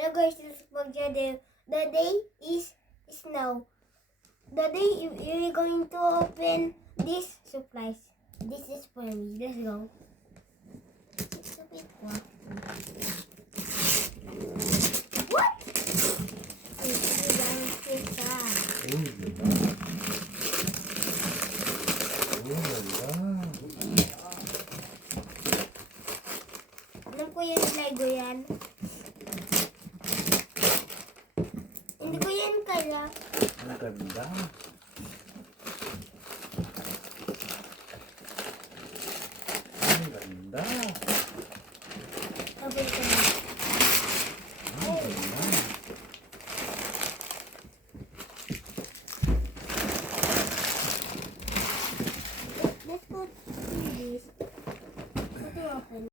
Hello guys, this is Pagja. The day is now. The day you're going to open this supplies. This is for me. Let's go. Stupid what? What? It's lang pizza. Alam ko yan, Lego yan. Hindi ko yan kaya. Ang ganda. Ang ganda. Sabi ko